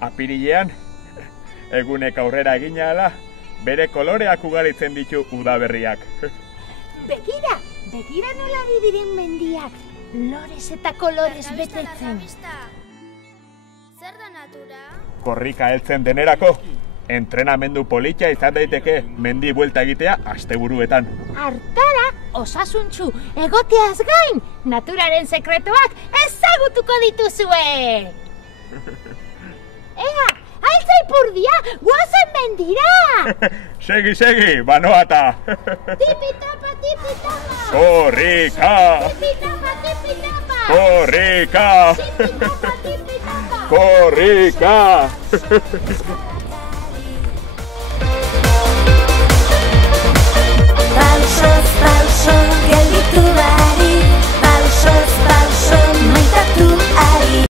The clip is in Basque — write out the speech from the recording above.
apirilean, egunek aurrera egina ala, bere koloreak ugaritzen ditu udaberriak. Begira nola diren mendiak, lorez eta kolorez betetzen. Zer da natura? Korrika heltzen denerako, entrenamendu politia izan daiteke mendi buelta egitea asteburuetan. Hartara, osasuntsu, egoteaz gain, naturaren sekretuak ezagutuko dituzue! Ea, altzaipurdia, guazen mendira! Segi, banoata! Tipi-tapa! Korrika! Tipi-tapa! Korrika! Tipi-tapa! Korrika!